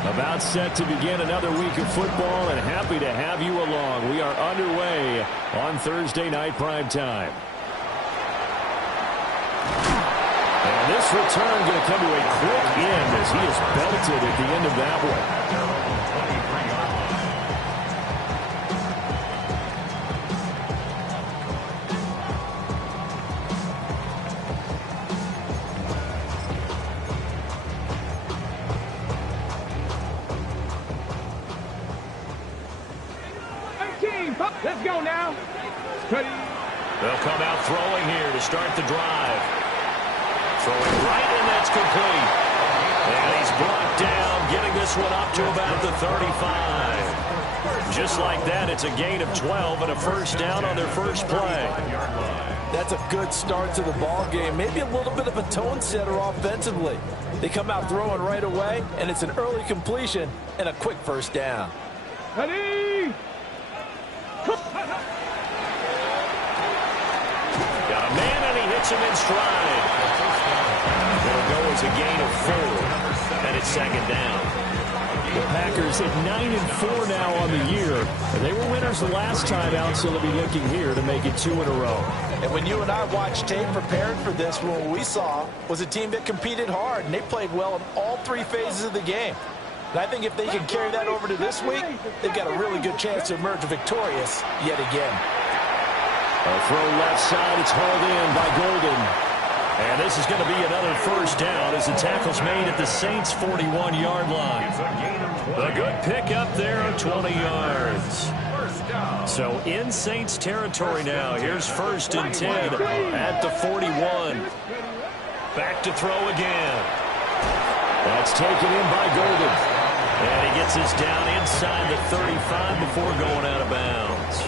About set to begin another week of football, and happy to have you along. We are underway on Thursday night primetime. And this return going to come to a quick end as he is belted at the end of that one. Let's go now. Ready. They'll come out throwing here to start the drive. Throwing right, and that's complete. And he's brought down, getting this one up to about the 35. Just like that, it's a gain of 12 and a first down on their first play. That's a good start to the ball game. Maybe a little bit of a tone setter offensively. They come out throwing right away, and it's an early completion and a quick first down. Ready. Got a man, and he hits him in stride. It'll go as a gain of 4, and it's second down. The Packers at 9-4 now on the year. And they were winners the last time out, so they'll be looking here to make it 2 in a row. And when you and I watched tape preparing for this, what we saw was a team that competed hard, and they played well in all 3 phases of the game. And I think if they can carry that over to this week, they've got a really good chance to emerge victorious yet again. A throw left side. It's hauled in by Golden. And this is going to be another first down as the tackle's made at the Saints' 41-yard line. A good pick up there of 20 yards. So in Saints territory now. Here's 1st and 10 at the 41. Back to throw again. That's taken in by Golden. And he gets this down inside the 35 before going out of bounds.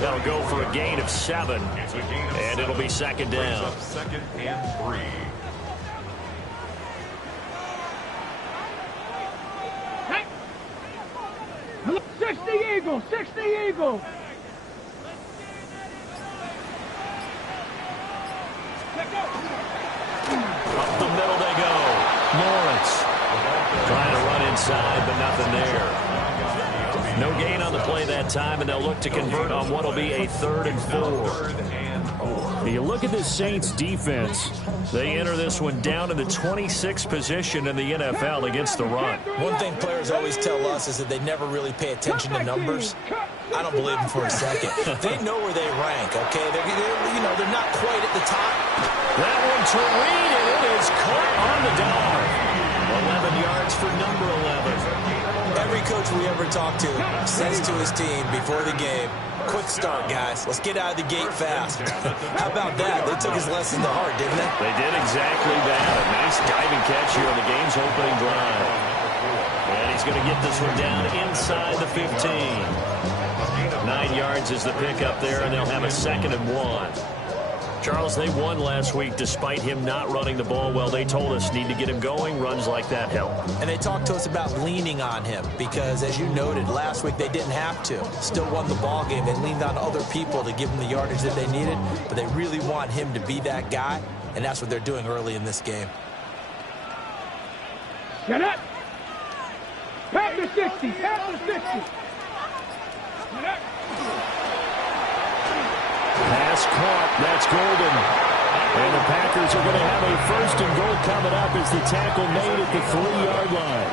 That'll go for a gain of 7. And it'll be second down. 2nd and 3. Hey. 60 Eagle, 60 Eagle. Up the middle they go. Lawrence trying to run inside, but nothing there. No gain on the play that time, and they'll look to convert on what will be a 3rd and 4. You look at this Saints defense. They enter this one down in the 26th position in the NFL against the run. One thing players always tell us is that they never really pay attention to numbers. I don't believe them for a second. They know where they rank, okay? They're not quite at the top. That one to Reed, and it is caught on the dive. 11 yards for number 11. Every coach we ever talk to says to his team before the game, quick start, guys. Let's get out of the gate fast. How about that? They took his lesson to heart, didn't they? They did exactly that. A nice diving catch here on the game's opening drive. And he's going to get this one down inside the 15. 9 yards is the pickup there, and they'll have a 2nd and 1. Charles, they won last week despite him not running the ball well. They told us need to get him going. Runs like that help. And they talked to us about leaning on him because, as you noted, last week they didn't have to. Still won the ball game. They leaned on other people to give them the yardage that they needed, but they really want him to be that guy, and that's what they're doing early in this game. Get up. Pack the 60. Pack the 60. Get up. Pass caught. That's Golden. And the Packers are going to have a 1st and goal coming up as the tackle made at the 3-yard line.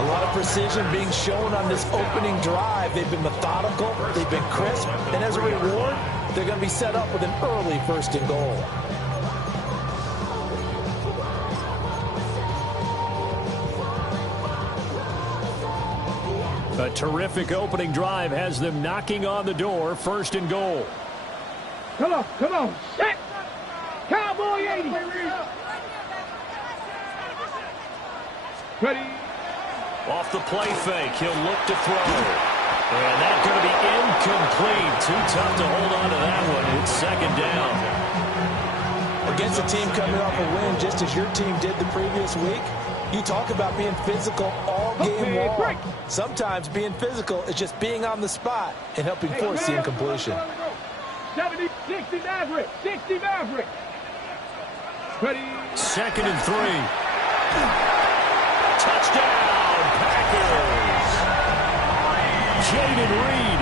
A lot of precision being shown on this opening drive. They've been methodical. They've been crisp. And as a reward, they're going to be set up with an early 1st and goal. A terrific opening drive has them knocking on the door. 1st and goal. Come on. Set. Cowboy 80. Ready. Off the play fake, he'll look to throw. And that's going to be incomplete. Too tough to hold on to that one. It's 2nd down. Against a team coming off a win, just as your team did the previous week, you talk about being physical all game long. Sometimes being physical is just being on the spot and helping force the incompletion. 70, 60 Maverick, 60 Maverick. Ready. 2nd and 3. Touchdown, Packers! Jaden Reed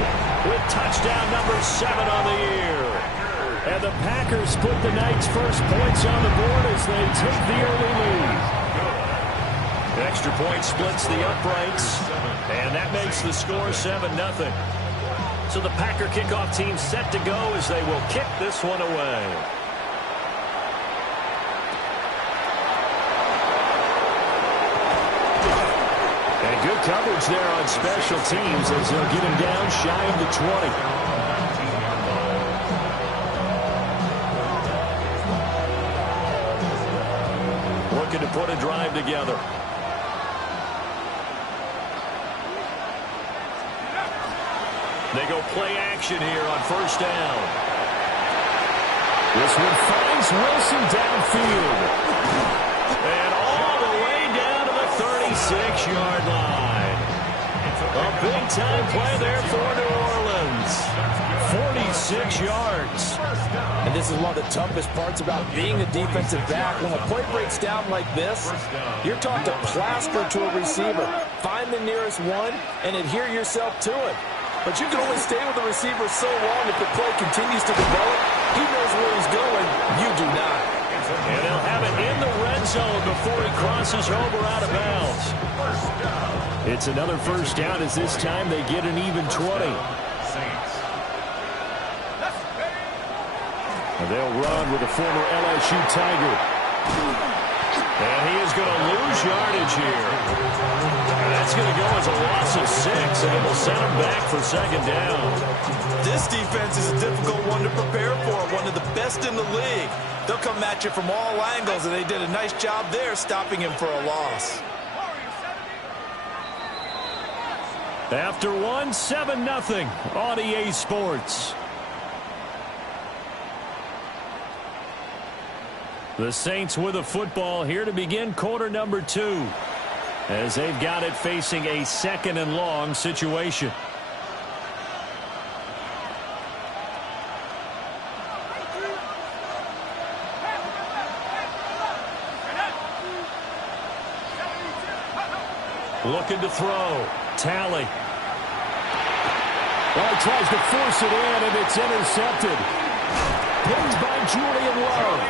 with touchdown number 7 on the year. And the Packers put the Knights' first points on the board as they take the early lead. Extra point splits the uprights, and that makes the score 7-0. So the Packer kickoff team set to go as they will kick this one away. And good coverage there on special teams as they'll get him down shy of the 20. Looking to put a drive together. They go play action here on first down. This one finds Wilson downfield. And all the way down to the 36-yard line. A big-time play there for New Orleans. 46 yards. And this is one of the toughest parts about being a defensive back. When a play breaks down like this, you're taught to plaster to a receiver. Find the nearest one and adhere yourself to it. But you can only stay with the receiver so long if the play continues to develop. He knows where he's going. You do not. And they'll have it in the red zone before he crosses over out of bounds. It's another first down as this time they get an even 20. And they'll run with the former LSU Tiger. And he is going to lose yardage here. And that's going to go as a loss of 6, and it will send him back for second down. This defense is a difficult one to prepare for, one of the best in the league. They'll come at you from all angles, and they did a nice job there stopping him for a loss. After 7-0 on EA Sports. The Saints with a football here to begin quarter number 2. As they've got it facing a 2nd and long situation. Looking to throw. Talley. Well, he tries to force it in, and it's intercepted. Picked by Julian Love.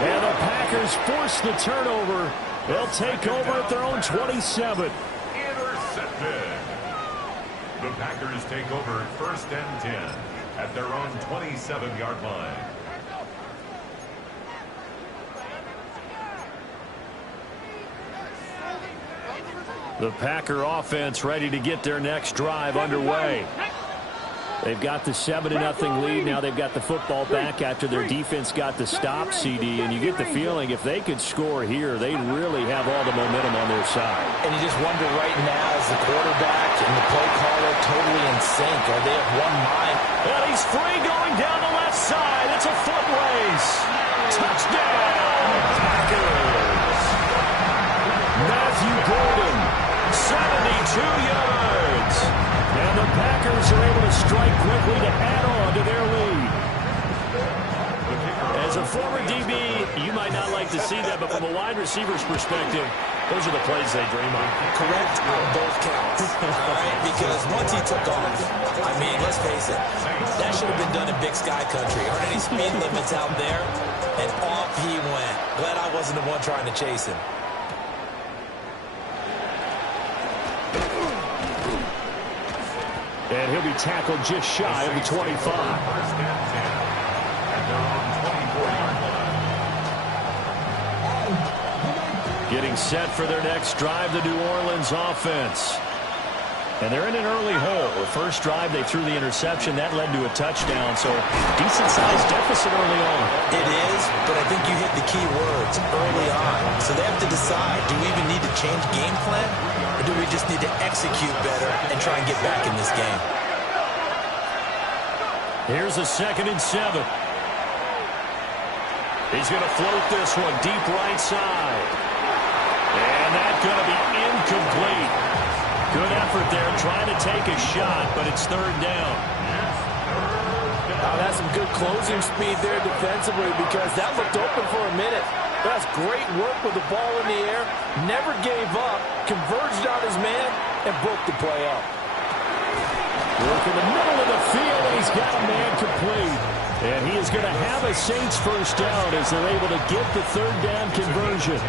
And the Packers force the turnover. They'll take over at their own 27. Intercepted. The Packers take over 1st and 10 at their own 27-yard line. The Packer offense ready to get their next drive underway. They've got the 7-0 lead. Now they've got the football back after their defense got the stop, CD. And you get the feeling if they could score here, they really have all the momentum on their side. And you just wonder right now, is the quarterback and the play caller totally in sync? Are they of one mind? And he's free going down the left side. It's a foot race. Touchdown, Packers. Matthew Golden, 72 yards. And the Packers are able to strike quickly to add on to their lead. As a former DB, you might not like to see that, but from a wide receiver's perspective, those are the plays they dream of. Correct on both counts. All right, because once he took off, I mean, let's face it, that should have been done in Big Sky Country. Aren't any speed limits out there? And off he went. Glad I wasn't the one trying to chase him. And he'll be tackled just shy of the 25. Getting set for their next drive, the New Orleans offense. And they're in an early hole. The first drive, they threw the interception. That led to a touchdown, so decent-sized deficit early on. It is, but I think you hit the key words early on. So they have to decide, do we even need to change game plan? Or do we just need to execute better and try and get back in this game? Here's a 2nd and 7. He's going to float this one deep right side. And that's going to be incomplete. Good effort there trying to take a shot, but it's 3rd down. That's some good closing speed there defensively because that looked open for a minute. That's great work with the ball in the air. Never gave up, converged on his man, and broke the play up. Work in the middle of the field, and he's got a man complete. And he is going to have a Saints first down as they're able to get the third down conversion.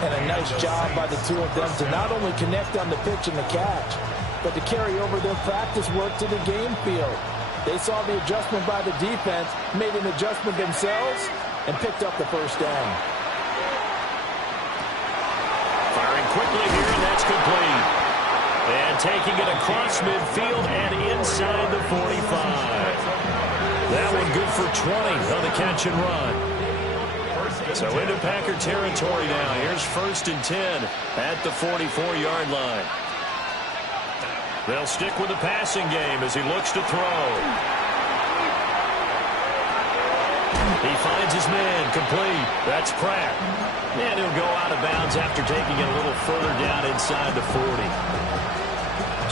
And a nice job by the two of them to not only connect on the pitch and the catch, but to carry over their practice work to the game field. They saw the adjustment by the defense, made an adjustment themselves, and picked up the first down. Firing quickly here, and that's complete. And taking it across midfield and inside the 45. That one good for 20 on the catch and run. So into Packer territory now. Here's 1st and 10 at the 44-yard line. They'll stick with the passing game as he looks to throw. He finds his man complete. That's Pratt. And he'll go out of bounds after taking it a little further down inside the 40.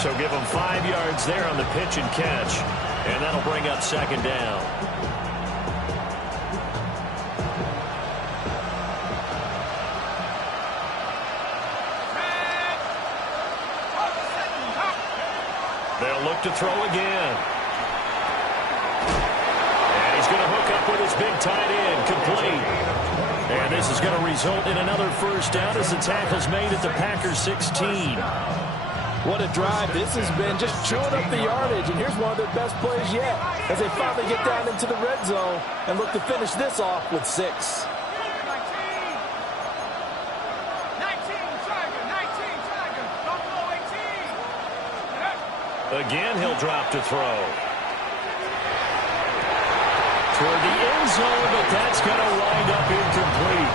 So give him 5 yards there on the pitch and catch. And that'll bring up 2nd down. They'll look to throw again. And he's going to hook up with his big tight end, complete. And this is going to result in another first down as the tackle's made at the Packers 16. What a drive this has been, just chewing up the yardage. And here's one of their best plays yet as they finally get down into the red zone and look to finish this off with 6. Again, he'll drop to throw. Toward the end zone, but that's going to wind up incomplete.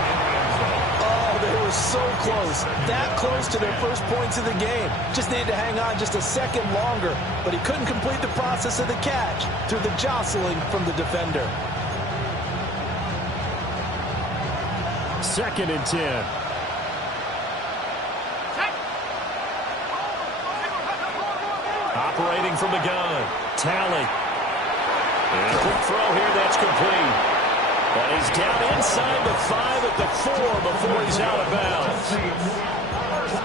Oh, they were so close. That close to their first points of the game. Just needed to hang on just a second longer, but he couldn't complete the process of the catch through the jostling from the defender. 2nd and 10. Operating from the gun, Talley. And a quick throw here, that's complete. And he's down inside the 5 at the 4 before he's out of bounds.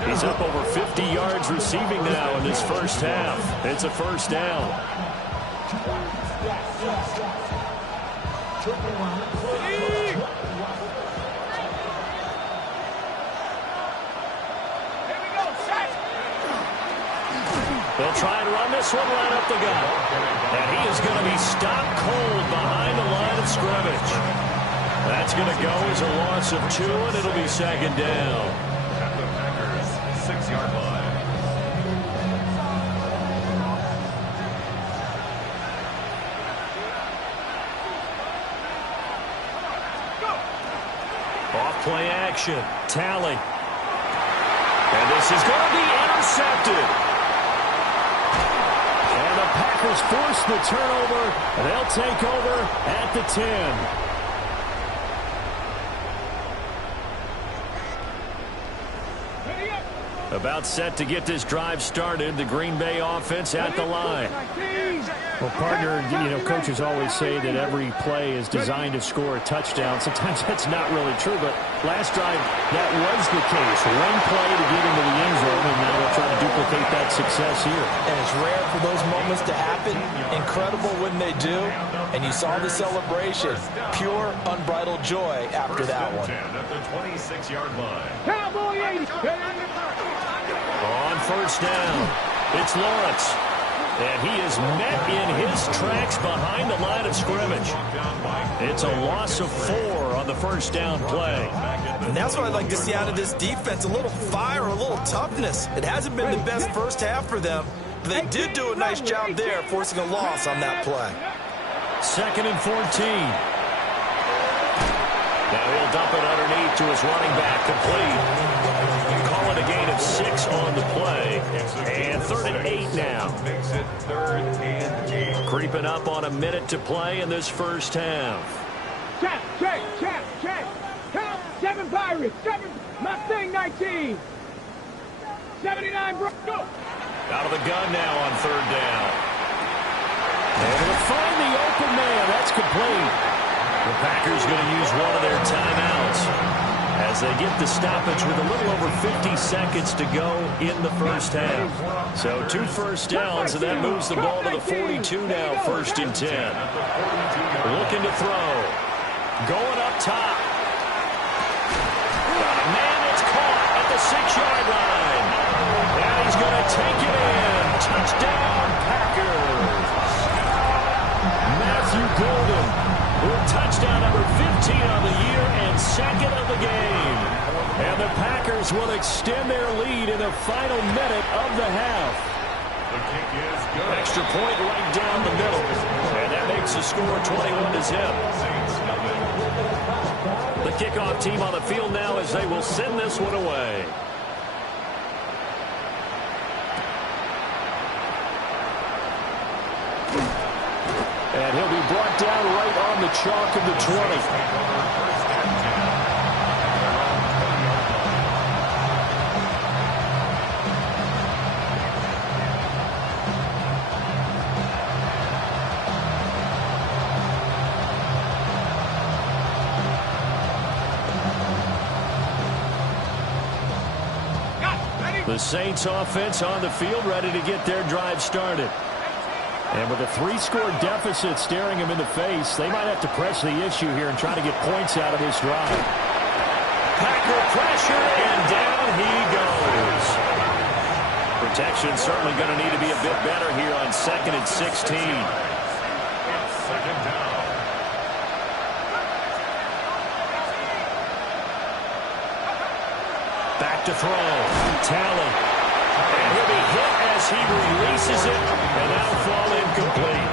He's up over 50 yards receiving now in this first half. It's a first down. They'll try and run this one right up the gut. And he is going to be stopped cold behind the line of scrimmage. That's going to go as a loss of 2, and it'll be 2nd down. At the Packers' 6-yard line. Off play action. Talley. And this is going to be intercepted. And the Packers force the turnover. They'll take over at the 10. About set to get this drive started. The Green Bay offense at the line. Well, partner, coaches always say that every play is designed to score a touchdown. Sometimes that's not really true, but last drive, that was the case. One play to get into the end zone, and now they'll try to duplicate that success here. And it's rare for those moments to happen. Incredible when they do. And you saw the celebration. Pure, unbridled joy after that one. At the 26-yard line. Cowboy 80. On first down, it's Lawrence. And he is met in his tracks behind the line of scrimmage. It's a loss of 4 on the first down play. And that's what I'd like to see out of this defense. A little fire, a little toughness. It hasn't been the best first half for them, but they did do a nice job there, forcing a loss on that play. 2nd and 14. Now he'll dump it underneath to his running back, complete. Call it a gain of 6 on the play. And 3rd and 8 now. Makes it 3rd and 8. Creeping up on a minute to play in this first half. Check. Count 7 Pirates. 7 Mustang 19. 79 bro. Go. Out of the gun now on 3rd down. Able to find the open man. That's complete. The Packers going to use one of their timeouts as they get the stoppage with a little over 50 seconds to go in the first half. So 2 first downs, and that moves the ball to the 42 now, 1st and 10. Looking to throw. Going up top. Got a man that's caught at the 6-yard line. And he's going to take it in. Touchdown, Packers. Matthew Golden with touchdown number 15 on the year and 2nd of the game. And the Packers will extend their lead in the final minute of the half. The kick is good. Extra point right down the middle. And that makes the score 21-0. The kickoff team on the field now as they will send this one away. And he'll be brought down right on the chalk of the 20. The Saints offense on the field, ready to get their drive started. And with a 3-score deficit staring them in the face, they might have to press the issue here and try to get points out of this drive. Packer pressure, and down he goes. Protection certainly going to need to be a bit better here on 2nd and 16. It's 2nd down. Back to throw. Talon. And he'll be hit as he releases it, and that'll fall incomplete.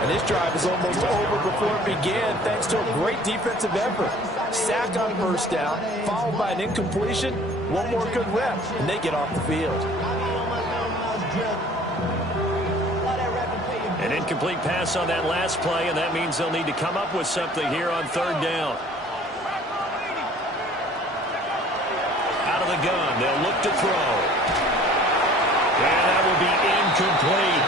And this drive is almost over before it began thanks to a great defensive effort. Sack on 1st down, followed by an incompletion. One more good rep, and they get off the field. An incomplete pass on that last play, and that means they'll need to come up with something here on 3rd down. Out of the gun, they'll look to throw. And that will be incomplete.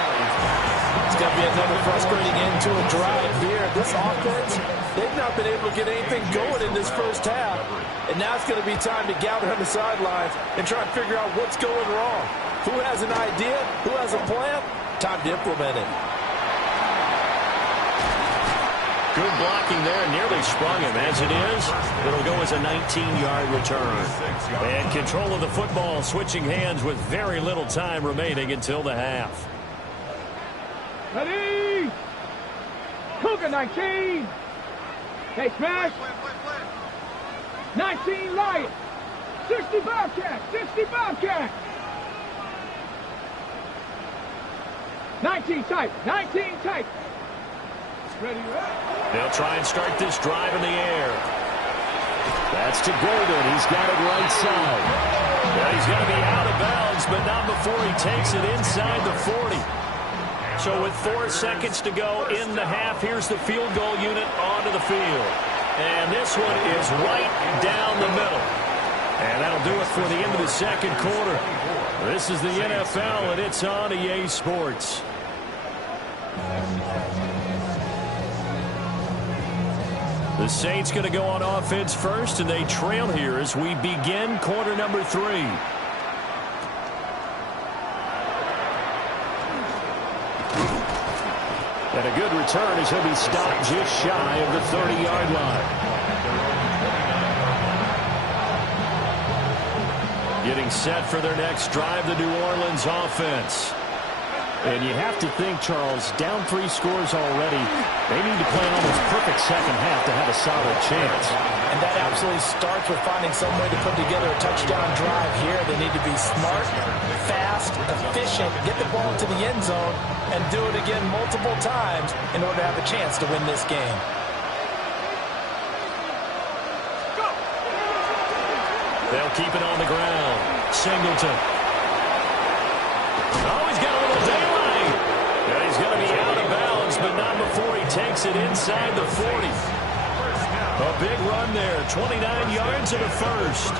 It's going to be another frustrating end to a drive here. This offense, they've not been able to get anything going in this first half. And now it's going to be time to gather on the sidelines and try and figure out what's going wrong. Who has an idea? Who has a plan? Time to implement it. Good blocking there, nearly sprung him. As it is, it'll go as a 19-yard return. And control of the football switching hands with very little time remaining until the half. Ready? Cougar 19. Hey, smash. 19 Lions. 60 Bobcats. 60 Bobcats. 19 tight. 19 tight. Ready, ready. They'll try and start this drive in the air. That's to Golden. He's got it right side. Well, he's going to be out of bounds, but not before he takes it inside the 40. So with 4 seconds to go in the half, here's the field goal unit onto the field. And this one is right down the middle. And that'll do it for the end of the 2nd quarter. This is the NFL, and it's on EA Sports. The Saints going to go on offense first, and they trail here as we begin quarter number 3. And a good return as he'll be stopped just shy of the 30-yard line. Getting set for their next drive, the New Orleans offense. And you have to think, Charles, down 3 scores already. They need to play an almost perfect second half to have a solid chance. And that absolutely starts with finding some way to put together a touchdown drive here. They need to be smart, fast, efficient, get the ball into the end zone, and do it again multiple times in order to have a chance to win this game. They'll keep it on the ground. Singleton. Oh, he's got a little daylight. And he's going to be out of bounds, but not before he takes it inside the 40. A big run there. 29 yards and a first.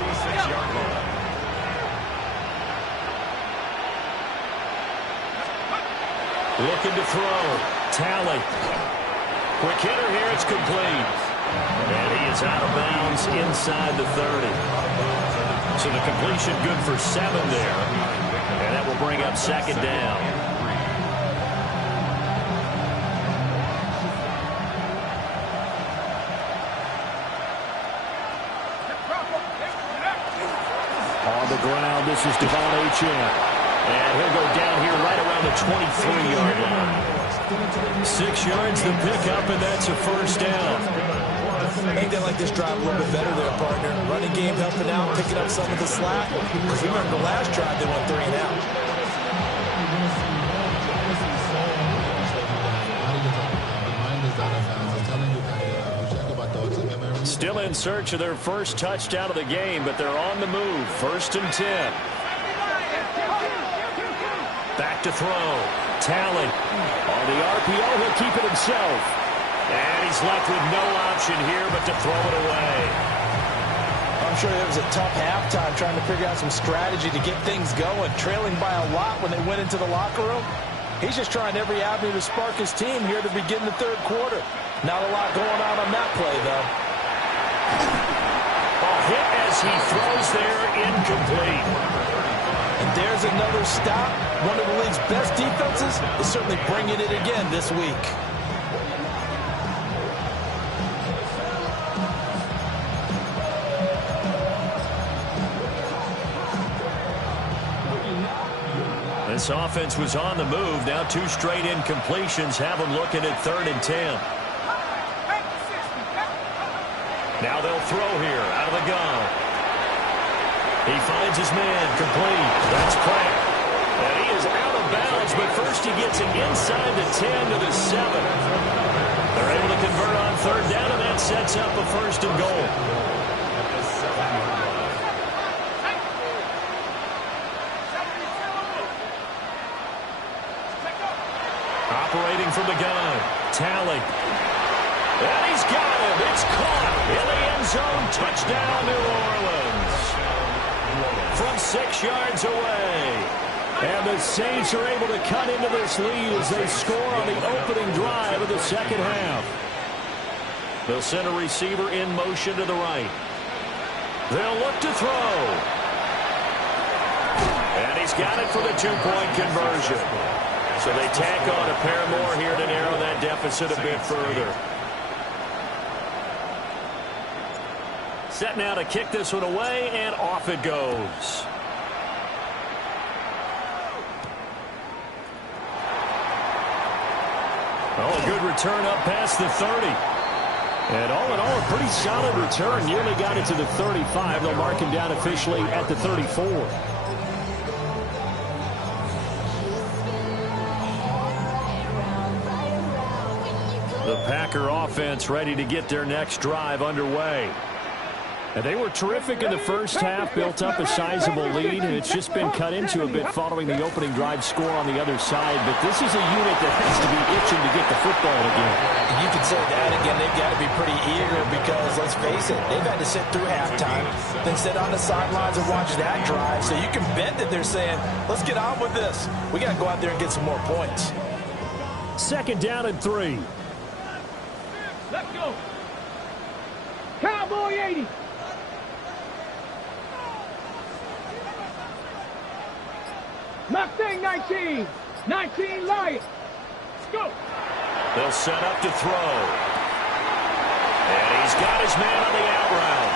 Looking to throw. Talley. Quick hitter here. It's complete. And he is out of bounds inside the 30. So the completion good for 7 there. And that will bring up second down. On the ground, this is Devon Achane. And he'll go down here right around the 23-yard line. 6 yards the pickup, and that's a first down. I think they like this drive a little bit better there, partner. Running game helping out, picking up some of the slack. Because remember the last drive, they went 3 and out. Still in search of their first touchdown of the game, but they're on the move. 1st and 10. Back to throw. Talon on the RPO. He'll keep it himself. And he's left with no option here but to throw it away. I'm sure it was a tough halftime trying to figure out some strategy to get things going. Trailing by a lot when they went into the locker room. He's just trying every avenue to spark his team here to begin the 3rd quarter. Not a lot going on that play, though. A hit as he throws there, incomplete. And there's another stop. One of the league's best defenses is certainly bringing it again this week. This offense was on the move. Now 2 straight incompletions have them looking at 3rd and 10. Now they'll throw here out of the gun. He finds his man, complete. That's Pratt. And he is out of bounds, but first he gets it inside the 10 to the 7. They're able to convert on 3rd down, and that sets up a 1st and goal. Operating from the gun, Talley. And he's got him. It's caught in the end zone. Touchdown, New Orleans. From 6 yards away. And the Saints are able to cut into this lead as they score on the opening drive of the 2nd half. They'll send a receiver in motion to the right. They'll look to throw. And he's got it for the 2-point conversion. So they tack on a pair more here to narrow that deficit a bit further. Set now to kick this one away, and off it goes. Oh, a good return up past the 30. And all in all, a pretty solid return. Nearly got it to the 35. They'll mark him down officially at the 34. The Packer offense ready to get their next drive underway. And they were terrific in the first half, built up a sizable lead, and it's just been cut into a bit following the opening drive score on the other side. But this is a unit that has to be itching to get the football again. You can say that again. They've got to be pretty eager because, let's face it, they've had to sit through halftime, then sit on the sidelines and watch that drive. So you can bet that they're saying, let's get on with this. We got to go out there and get some more points. 2nd down and 3. Let's go. Cowboy 80. Mustang 19. 19 Lion. Let's go. They'll set up to throw. And he's got his man on the out route.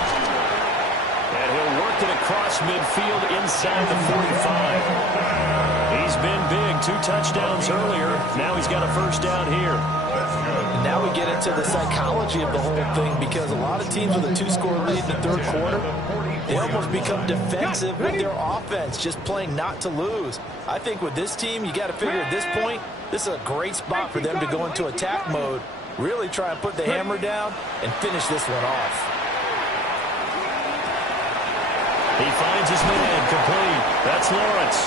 And he'll work it across midfield inside the 45. He's been big. 2 touchdowns earlier. Now he's got a 1st down here. And now we get into the psychology of the whole thing because a lot of teams with a 2-score lead in the 3rd quarter, they almost become defensive with their offense, just playing not to lose. I think with this team, you got to figure at this point, this is a great spot for them to go into attack mode, really try and put the hammer down and finish this one off. He finds his man, complete. That's Lawrence.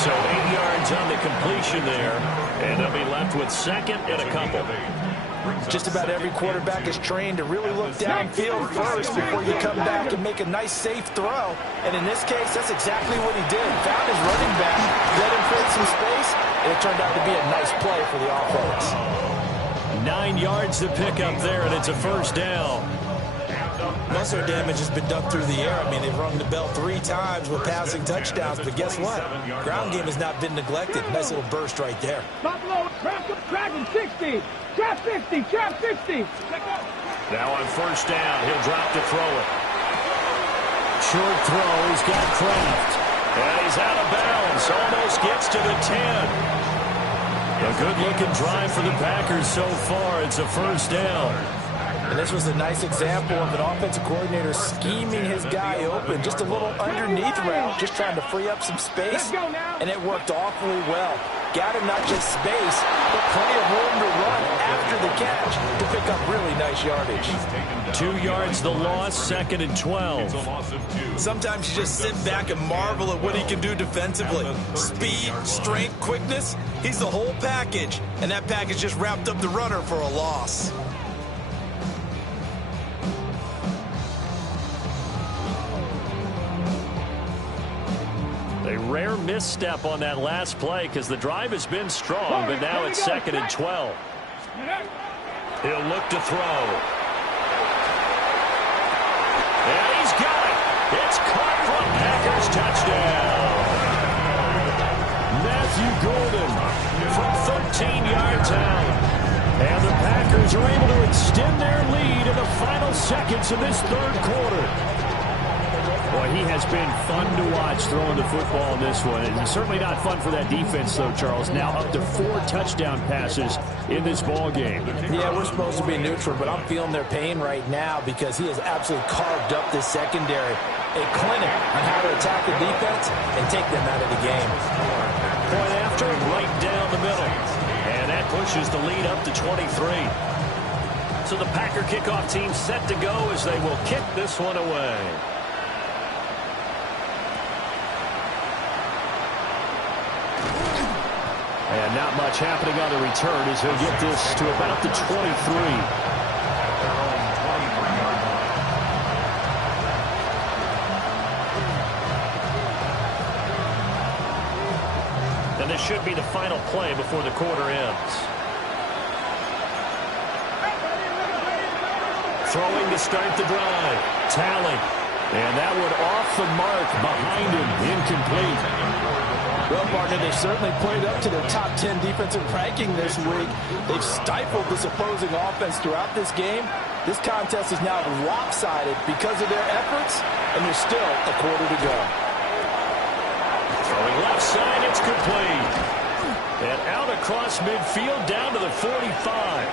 So 8 yards on the completion there, and they'll be left with 2nd and a couple. Just about every quarterback is trained to really look downfield first before you come back and make a nice, safe throw. And in this case, that's exactly what he did. Found his running back, let him create some space, and it turned out to be a nice play for the offense. 9 yards to pick up there, and it's a first down. Most of their damage has been done through the air. I mean, they've rung the bell 3 times with passing touchdowns, but guess what? Ground game has not been neglected. Nice little burst right there. Buffalo, Dragon 60, trap 50, trap 60. Now on first down, he'll drop to throw it. Short throw, he's got Kraft. And he's out of bounds, almost gets to the 10. A good-looking drive for the Packers so far. It's a first down. And this was a nice example of an offensive coordinator scheming his guy open. Just a little underneath route, just trying to free up some space. And it worked awfully well. Got him not just space, but plenty of room to run after the catch to pick up really nice yardage. 2 yards the loss, 2nd and 12. Sometimes you just sit back and marvel at what he can do defensively. Speed, strength, quickness, he's the whole package. And that package just wrapped up the runner for a loss. A rare misstep on that last play because the drive has been strong, but now it's 2nd and 12. He'll look to throw. And he's got it. It's caught for a Packers touchdown. Matthew Golden from 13 yards out. And the Packers are able to extend their lead in the final seconds of this 3rd quarter. Boy, he has been fun to watch throwing the football in this one. And certainly not fun for that defense, though, Charles. Now up to 4 touchdown passes in this ball game. Yeah, we're supposed to be neutral, but I'm feeling their pain right now because he has absolutely carved up this secondary. A clinic on how to attack the defense and take them out of the game. Point after, right down the middle. And that pushes the lead up to 23. So the Packer kickoff team set to go as they will kick this one away. And not much happening on the return as he'll get this to about the 23. And this should be the final play before the quarter ends. Throwing to start the drive. Tally. And that one off the mark behind him. Incomplete. Well, partner, they've certainly played up to their top 10 defensive ranking this week. They've stifled this opposing offense throughout this game. This contest is now lopsided because of their efforts, and there's still a quarter to go. Throwing left side, it's complete. And out across midfield, down to the 45.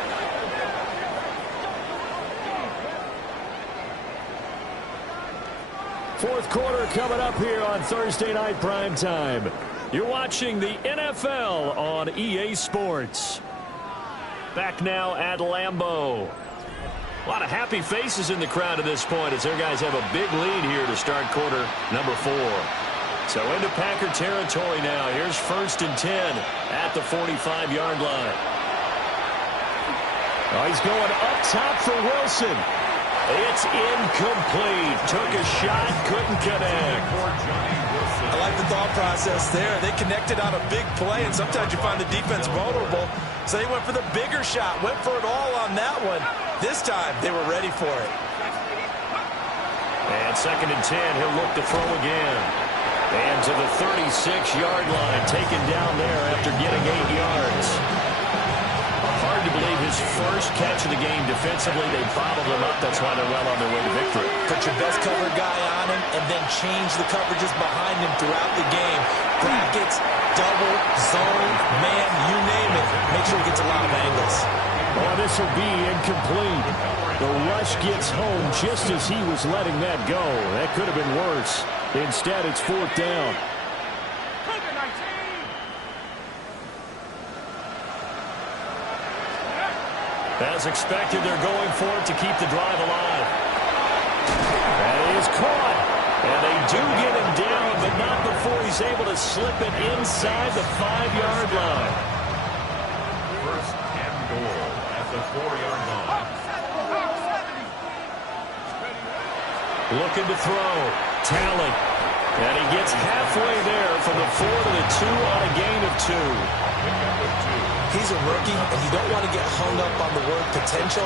Fourth quarter coming up here on Thursday Night Primetime. You're watching the NFL on EA Sports. Back now at Lambeau. A lot of happy faces in the crowd at this point as their guys have a big lead here to start quarter number 4. So into Packer territory now. Here's 1st and 10 at the 45-yard line. Oh, he's going up top for Wilson. It's incomplete. Took a shot, couldn't connect. I like the thought process there. They connected on a big play, and sometimes you find the defense vulnerable. So they went for the bigger shot, went for it all on that one. This time, they were ready for it. And 2nd and 10, he'll look to throw again. And to the 36-yard line, taken down there after getting 8 yards. Hard to believe his first catch of the game defensively. They bottled him up. That's why they're well on their way to victory. Put your best cover guy on him and then change the coverages behind him throughout the game. Brackets, double, zone, man, you name it. Make sure he gets a lot of angles. Well, this will be incomplete. The rush gets home just as he was letting that go. That could have been worse. Instead, it's 4th down. As expected, they're going for it to keep the drive alive. That is caught. And they do get him down, but not before he's able to slip it inside the 5-yard line. 1st and goal at the 4-yard line. Looking to throw. Tally. And he gets halfway there from the 4 to the 2 on a gain of 2. He's a rookie, and you don't want to get hung up on the word potential.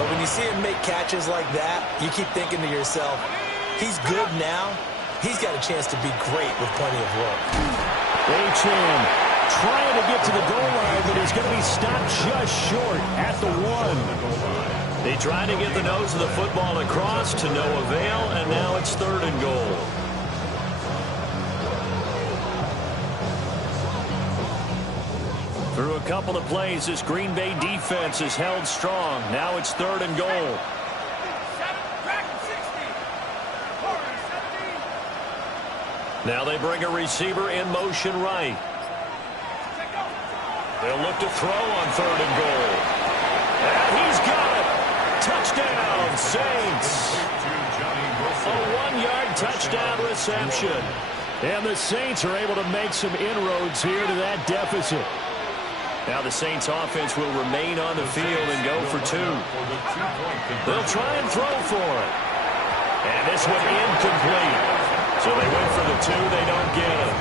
But when you see him make catches like that, you keep thinking to yourself, he's good now. He's got a chance to be great with plenty of work. Achane trying to get to the goal line, but he's going to be stopped just short at the 1. They tried to get the nose of the football across to no avail, and now it's 3rd and goal. Through a couple of plays, this Green Bay defense is held strong. Now it's 3rd and goal. Now they bring a receiver in motion right. They'll look to throw on 3rd and goal. And he's got it. Touchdown, Saints. A 1-yard touchdown reception. And the Saints are able to make some inroads here to that deficit. Now the Saints offense will remain on the field and go for 2. They'll try and throw for it. And this one incomplete. So they went for the 2. They don't get it.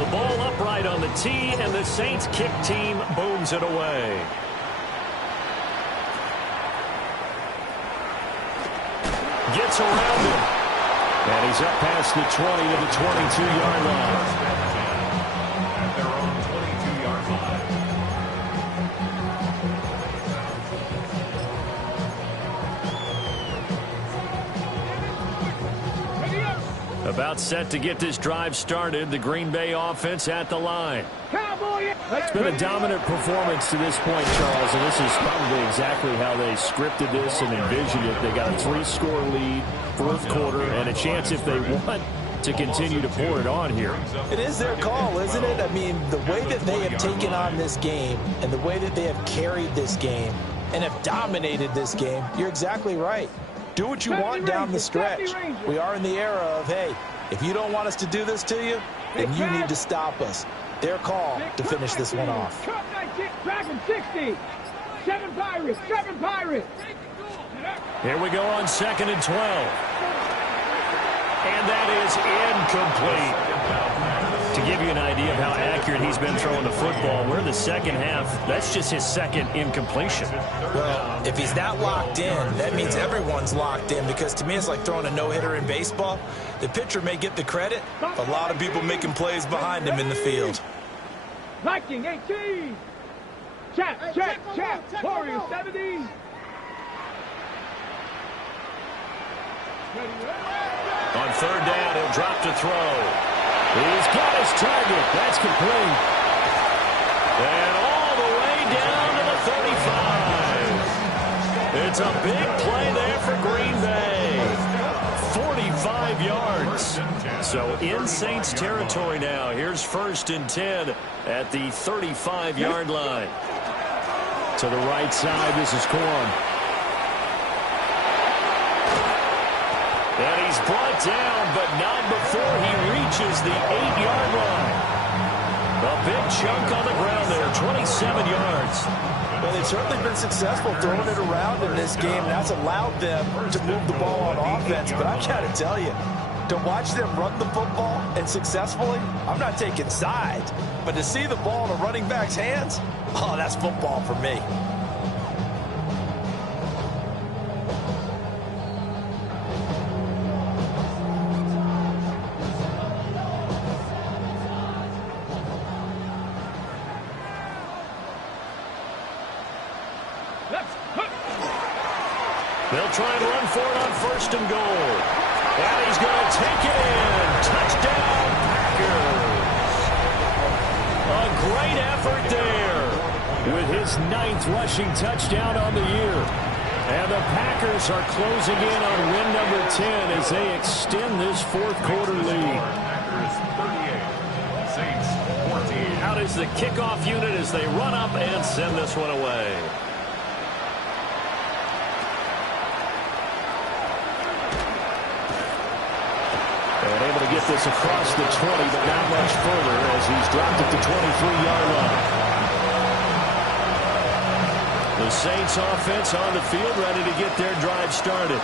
The ball upright on the tee, and the Saints kick team booms it away. Gets around him. And he's up past the 20 to the 22-yard line. At their own 22-yard line. About set to get this drive started. The Green Bay offense at the line. It's been a dominant performance to this point, Charles, and this is probably exactly how they scripted this and envisioned it. They got a 3-score lead, 4th quarter, and a chance if they want to continue to pour it on here. It is their call, isn't it? I mean, the way that they have taken on this game and the way that they have carried this game and have dominated this game, you're exactly right. Do what you want down the stretch. We are in the era of, hey, if you don't want us to do this to you, then you need to stop us. Their call to finish this one off. Dragon 60. 7 Pirates. 7 Pirates. Here we go on 2nd and 12. And that is incomplete. To give you an idea of how accurate he's been throwing the football, we're in the second half. That's just his 2nd incompletion. Well, if he's not locked in, that means everyone's locked in, because to me it's like throwing a no-hitter in baseball. The pitcher may get the credit, a lot of people making plays behind him in the field. Viking 18. Chat. Warriors 70. On 3rd down, he'll drop to throw. He's got his target. That's complete. And all the way down to the 35. It's a big play there for Green Bay. 45 yards. So in Saints territory now. Here's 1st and 10 at the 35-yard line. To the right side, this is Corn. And he's brought down, but not before he reaches the 8-yard line. A big chunk on the ground there, 27 yards. Well, they've certainly been successful throwing it around in this game. That's allowed them to move the ball on offense. But I've got to tell you, to watch them run the football and successfully, I'm not taking sides. But to see the ball in a running back's hands, oh, that's football for me. They'll try and run for it on 1st and goal. And he's going to take it in. Touchdown, Packers. A great effort there. With his 9th rushing touchdown on the year. And the Packers are closing in on win number 10 as they extend this 4th quarter lead. Packers 38, Saints 14. Out is the kickoff unit as they run up and send this one away. And able to get this across the 20, but not much further as he's dropped at the 23-yard line. The The Saints offense on the field, ready to get their drive started.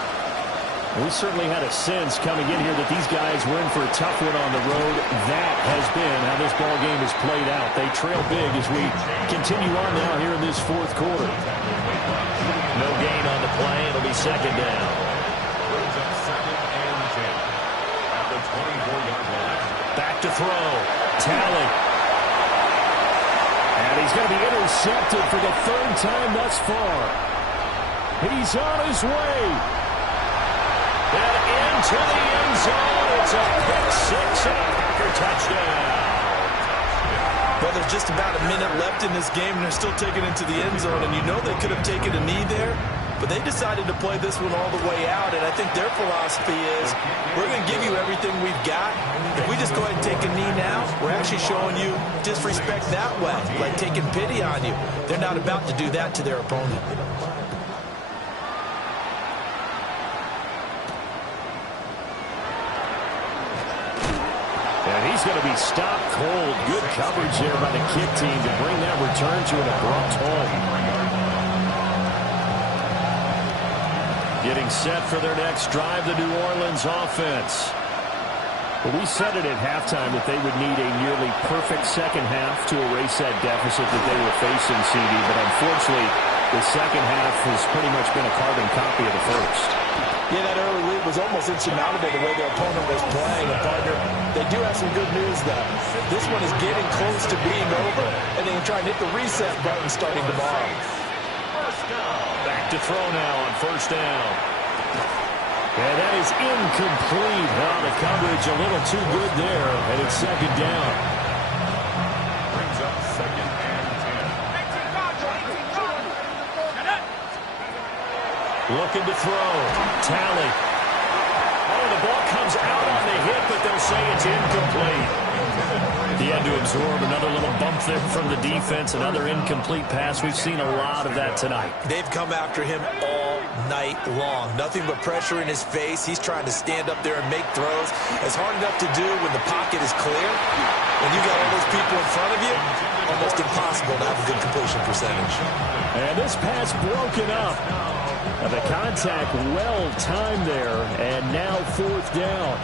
We certainly had a sense coming in here that these guys were in for a tough one on the road. That has been how this ball game has played out. They trail big as we continue on now here in this fourth quarter. No gain on the play. It'll be second down. Brings up second and 10 at the 24-yard line. Back to throw. Talley. And he's going to be intercepted for the third time thus far. He's on his way. And into the end zone. It's a pick six and a Packer touchdown. Well, there's just about a minute left in this game, and they're still taking it to the end zone. And you know they could have taken a knee there, but they decided to play this one all the way out. And I think their philosophy is, we're going to give you everything we've got. If we just go ahead and take a knee now, we're actually showing you disrespect that way, like taking pity on you. They're not about to do that to their opponent. And he's going to be stopped cold. Good coverage there by the kick team to bring that return to an abrupt halt. Getting set for their next drive, the New Orleans offense. Well, we said it at halftime that they would need a nearly perfect second half to erase that deficit that they were facing, CD. But unfortunately, the second half has pretty much been a carbon copy of the first. Yeah, that early lead was almost insurmountable the way their opponent was playing. And, partner, they do have some good news, though. This one is getting close to being over, and they can try and hit the reset button starting tomorrow. Back to throw now on first down. And that is incomplete. Well, the coverage a little too good there, and it's second down. Brings up second and 10. Looking to throw. Talley. Oh, the ball comes out on the hit, but they'll say it's incomplete. He had to absorb another little bump there from the defense, another incomplete pass. We've seen a lot of that tonight. They've come after him all night long. Nothing but pressure in his face. He's trying to stand up there and make throws. It's hard enough to do when the pocket is clear. When you got all those people in front of you, almost impossible to have a good completion percentage. And this pass broken up. And the contact well timed there, and now fourth down.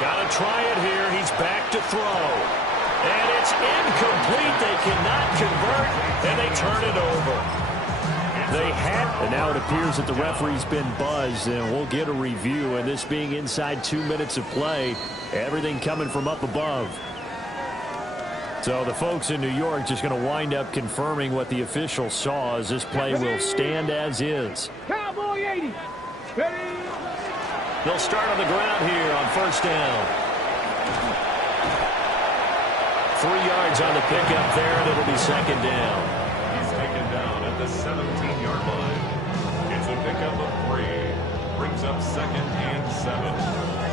Got to try it here. He's back to throw. And it's incomplete. They cannot convert, and they turn it over. They had, and now it appears that the referee's been buzzed, and we'll get a review. And this being inside 2 minutes of play, everything coming from up above. So the folks in New York just going to wind up confirming what the official saw as this play will stand as is. Cowboy 80. Ready? They'll start on the ground here on first down. 3 yards on the pickup there, and it'll be second down. He's taken down at the 17-yard line. It's a pickup of 3. Brings up second and 7.